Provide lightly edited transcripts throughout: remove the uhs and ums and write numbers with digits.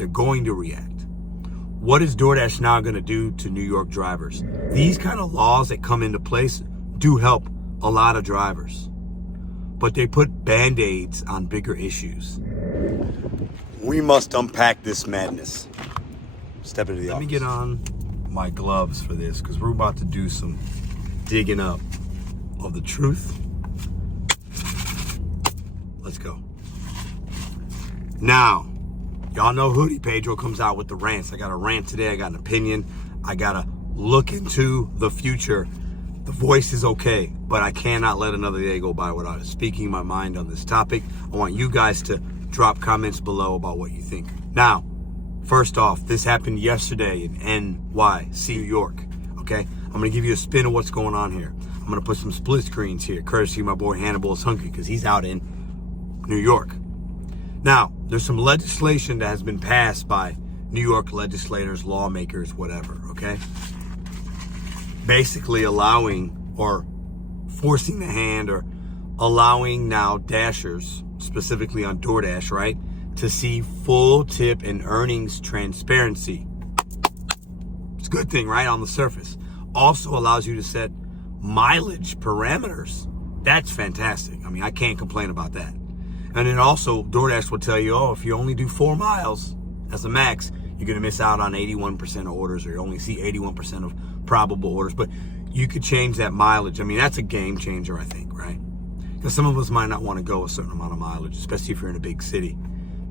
They're going to react. What is Doordash now going to do to New York drivers? These kind of laws that come into place do help a lot of drivers, but they put band-aids on bigger issues. We must unpack this madness. Step into the office. Let me get on my gloves for this, because we're about to do some digging up of the truth. Let's go. Now, y'all know Hoodie Pedro comes out with the rants. I got a rant today. I got an opinion. I got to look into the future. The voice is okay, but I cannot let another day go by without speaking my mind on this topic. I want you guys to drop comments below about what you think. Now, first off, this happened yesterday in NYC, New York, okay? I'm going to give you a spin of what's going on here. I'm going to put some split screens here, courtesy of my boy Hannibal is hungry, because he's out in New York. Now, there's some legislation that has been passed by New York legislators, lawmakers, whatever, okay? Basically allowing or forcing the hand or allowing now dashers, specifically on Doordash, right, to see full tip and earnings transparency. It's a good thing, right, on the surface. Also allows you to set mileage parameters. That's fantastic. I mean, I can't complain about that. And then also, Doordash will tell you, oh, if you only do 4 miles as a max, you're going to miss out on 81% of orders, or you only see 81% of probable orders. But you could change that mileage. I mean, that's a game changer, I think, right? Because some of us might not want to go a certain amount of mileage, especially if you're in a big city.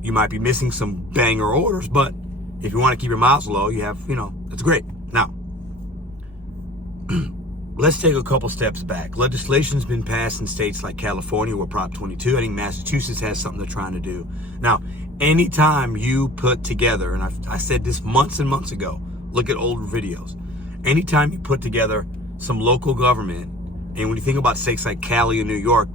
You might be missing some banger orders, but if you want to keep your miles low, you have, that's great. Now, let's take a couple steps back. Legislation's been passed in states like California with Prop 22. I think Massachusetts has something they're trying to do. Now, anytime you put together, and I said this months and months ago, look at older videos. Anytime you put together some local government, and when you think about states like Cali and New York,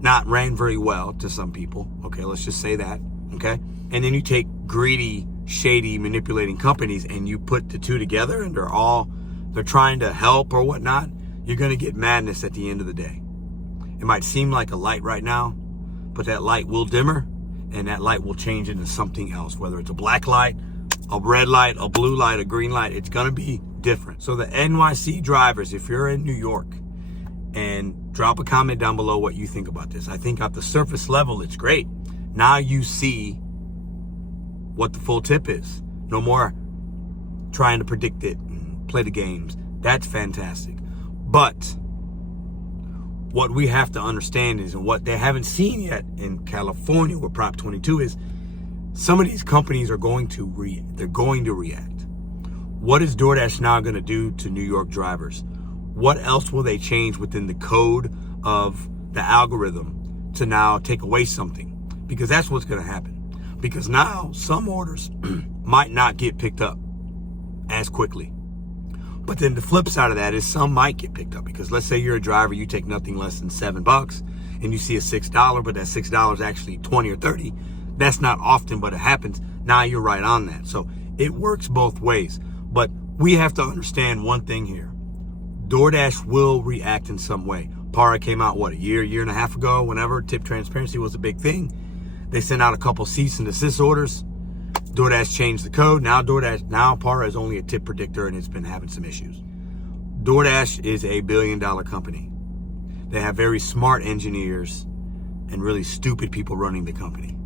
not ran very well to some people. Okay, let's just say that, okay? And then you take greedy, shady, manipulating companies and you put the two together and they're trying to help or whatnot, you're gonna get madness at the end of the day. It might seem like a light right now, but that light will dimmer and that light will change into something else, whether it's a black light, a red light, a blue light, a green light, it's gonna be different. So the NYC drivers, if you're in New York, and drop a comment down below what you think about this. I think at the surface level, it's great. Now you see what the full tip is. No more trying to predict it and play the games. That's fantastic. But what we have to understand is, and what they haven't seen yet in California with Prop 22 is, some of these companies are going to react. What is Doordash now going to do to New York drivers? What else will they change within the code of the algorithm to now take away something? Because that's what's going to happen. Because now some orders might not get picked up as quickly. But then the flip side of that is some might get picked up. Because let's say you're a driver, you take nothing less than $7 and you see a $6, but that $6 is actually 20 or 30. That's not often, but it happens. Now you're right on that. So it works both ways. But we have to understand one thing here. Doordash will react in some way. Para came out, what, a year and a half ago, whenever tip transparency was a big thing. They sent out a couple cease and desist orders. Doordash changed the code. Now Para is only a tip predictor and it's been having some issues. Doordash is a $1 billion company. They have very smart engineers and really stupid people running the company.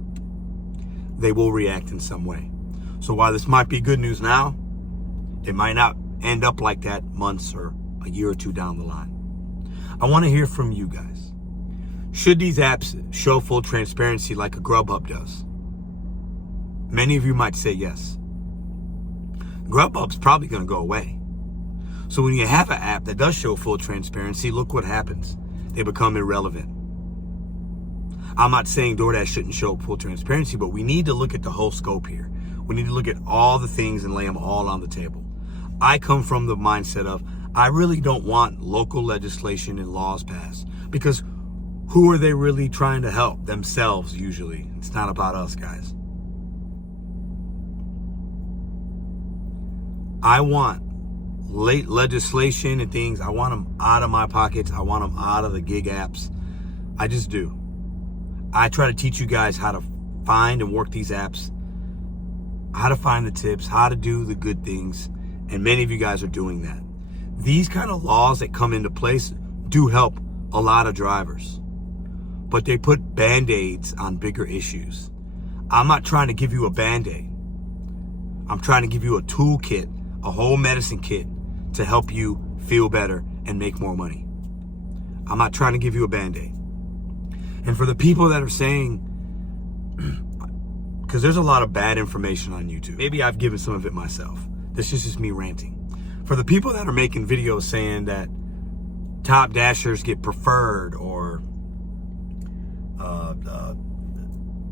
They will react in some way. So while this might be good news now, it might not end up like that months or a year or two down the line. I want to hear from you guys. Should these apps show full transparency like a Grubhub does? Many of you might say yes. Grubhub's probably going to go away. So when you have an app that does show full transparency, look what happens. They become irrelevant. I'm not saying Doordash shouldn't show full transparency, but we need to look at the whole scope here. We need to look at all the things and lay them all on the table. I come from the mindset of, I really don't want local legislation and laws passed, because who are they really trying to help? Themselves, usually. It's not about us, guys. I want late legislation and things. I want them out of my pockets. I want them out of the gig apps. I just do. I try to teach you guys how to find and work these apps, how to find the tips, how to do the good things. And many of you guys are doing that. These kind of laws that come into place do help a lot of drivers, but they put Band-Aids on bigger issues. I'm not trying to give you a Band-Aid. I'm trying to give you a toolkit, a whole medicine kit to help you feel better and make more money. I'm not trying to give you a Band-Aid. And for the people that are saying, because there's a lot of bad information on YouTube. Maybe I've given some of it myself. This is just me ranting. For the people that are making videos saying that top dashers get preferred or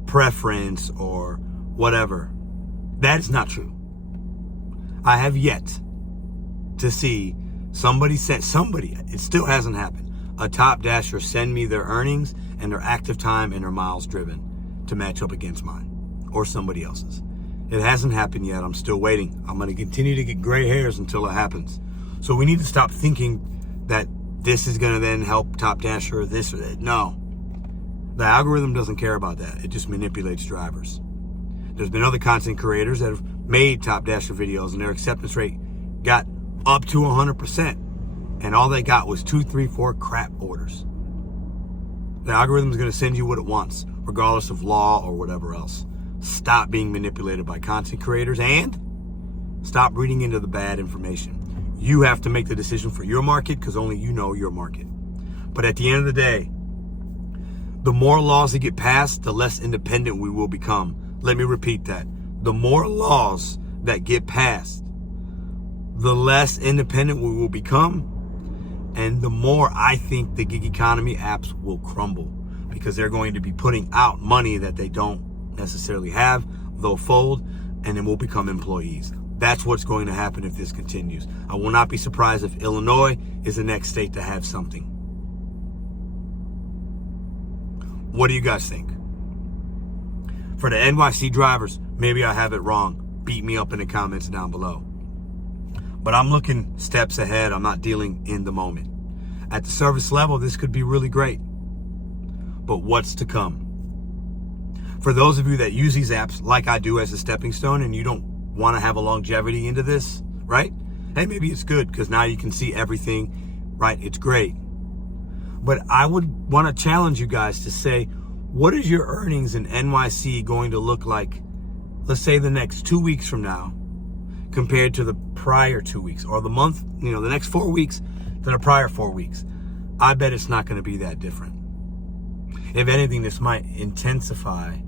preference or whatever, that is not true. I have yet to see it still hasn't happened, a top dasher send me their earnings and their active time and their miles driven to match up against mine or somebody else's. It hasn't happened yet. I'm still waiting. I'm going to continue to get gray hairs until it happens. So we need to stop thinking that this is going to then help top dasher or this or that. No. The algorithm doesn't care about that. It just manipulates drivers. There's been other content creators that have made top dasher videos and their acceptance rate got up to 100%. And all they got was 2, 3, 4 crap orders. The algorithm is going to send you what it wants, regardless of law or whatever else. Stop being manipulated by content creators and stop reading into the bad information. You have to make the decision for your market because only you know your market. But at the end of the day, the more laws that get passed, the less independent we will become. Let me repeat that. The more laws that get passed, the less independent we will become. And the more I think the gig economy apps will crumble because they're going to be putting out money that they don't necessarily have. They'll fold and then we'll become employees. That's what's going to happen if this continues. I will not be surprised if Illinois is the next state to have something. What do you guys think? For the NYC drivers, maybe I have it wrong. Beat me up in the comments down below. But I'm looking steps ahead. I'm not dealing in the moment. At the service level, this could be really great. But what's to come? For those of you that use these apps like I do as a stepping stone and you don't want to have a longevity into this, right? Hey, maybe it's good because now you can see everything, right? It's great. But I would want to challenge you guys to say, what is your earnings in NYC going to look like, let's say the next 2 weeks from now, compared to the prior 2 weeks or the month, the next 4 weeks to the prior 4 weeks? I bet it's not going to be that different. If anything, this might incentivize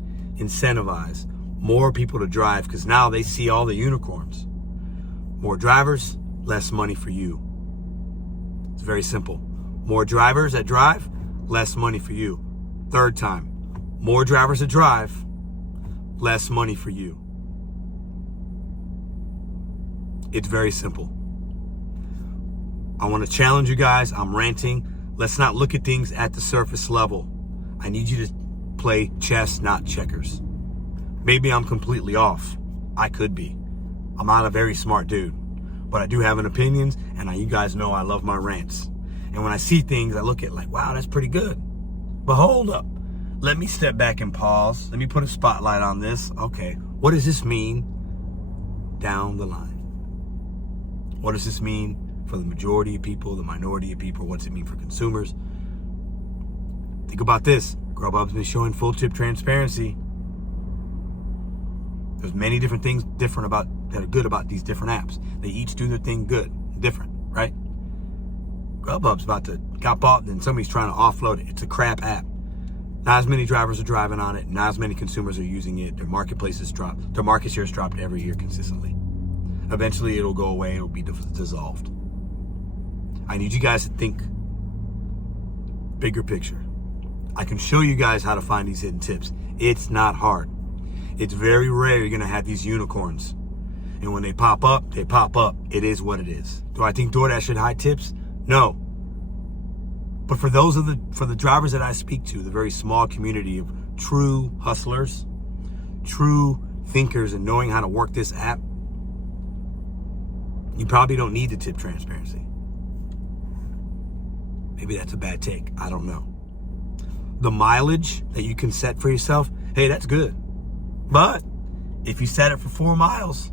more people to drive because now they see all the unicorns. More drivers, less money for you. It's very simple. More drivers that drive, less money for you. Third time, more drivers that drive, less money for you. It's very simple. I want to challenge you guys. I'm ranting. Let's not look at things at the surface level. I need you to play chess, not checkers. Maybe I'm completely off. I could be. I'm not a very smart dude, but I do have an opinions, and you guys know I love my rants. And when I see things, I look at like, wow, that's pretty good. But hold up. Let me step back and pause. Let me put a spotlight on this. Okay, what does this mean down the line? What does this mean for the majority of people, the minority of people? What's it mean for consumers? Think about this. Grubhub's been showing full tip transparency. There's many different things that are good about these different apps. They each do their thing good, different, right? Grubhub's about to got bought and somebody's trying to offload it. It's a crap app. Not as many drivers are driving on it. Not as many consumers are using it. Their marketplaces drop. Their market shares dropped every year consistently. Eventually it'll go away. It'll be dissolved. I need you guys to think bigger picture. I can show you guys how to find these hidden tips. It's not hard. It's very rare you're going to have these unicorns. And when they pop up, they pop up. It is what it is. Do I think Doordash should hide tips? No. But for the drivers that I speak to, the very small community of true hustlers, true thinkers and knowing how to work this app, you probably don't need the tip transparency. Maybe that's a bad take. I don't know. The mileage that you can set for yourself, hey, that's good. But if you set it for 4 miles,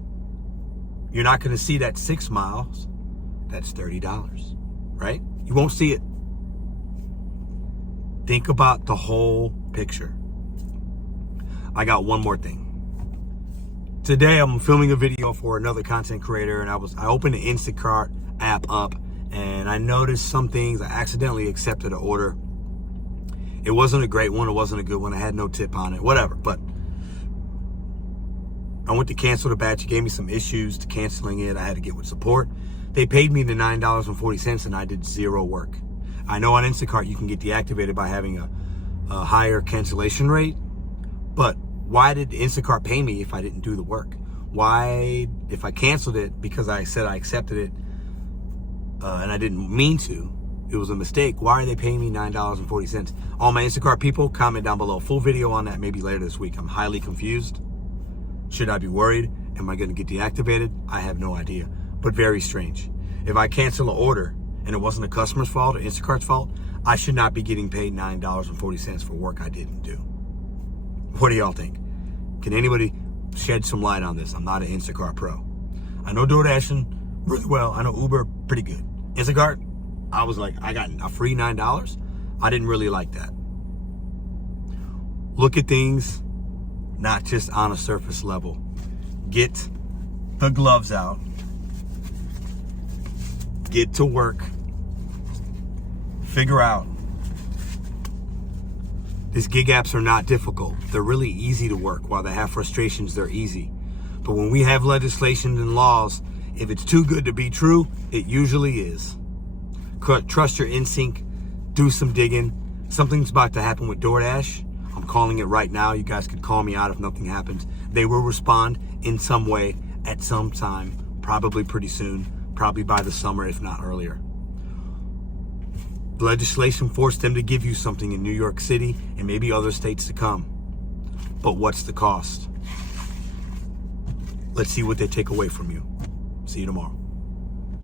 you're not going to see that 6 miles. That's $30, right? You won't see it. Think about the whole picture. I got one more thing. Today I'm filming a video for another content creator, and I opened the Instacart app up, and I noticed some things. I accidentally accepted an order. It wasn't a great one. It wasn't a good one. I had no tip on it, whatever. But I went to cancel the batch. It gave me some issues to canceling it. I had to get with support. They paid me the $9.40, and I did zero work. I know on Instacart you can get deactivated by having a higher cancellation rate, but why did Instacart pay me if I didn't do the work? Why, if I canceled it because I said I accepted it and I didn't mean to, it was a mistake, why are they paying me $9.40? All my Instacart people, comment down below. Full video on that maybe later this week. I'm highly confused. Should I be worried? Am I going to get deactivated? I have no idea, but very strange. If I cancel an order and it wasn't a customer's fault or Instacart's fault, I should not be getting paid $9.40 for work I didn't do. What do y'all think? Can anybody shed some light on this? I'm not an Instacart pro. I know Doordash really well. I know Uber pretty good. Instacart, I was like, I got a free $9. I didn't really like that. Look at things not just on a surface level. Get the gloves out. Get to work. Figure out. These gig apps are not difficult. They're really easy to work. While they have frustrations, they're easy. But when we have legislation and laws, if it's too good to be true, it usually is. Trust your instinct. Do some digging. Something's about to happen with Doordash. I'm calling it right now. You guys could call me out if nothing happens. They will respond in some way at some time, probably pretty soon, probably by the summer, if not earlier. Legislation forced them to give you something in New York City and maybe other states to come. But what's the cost? Let's see what they take away from you. See you tomorrow.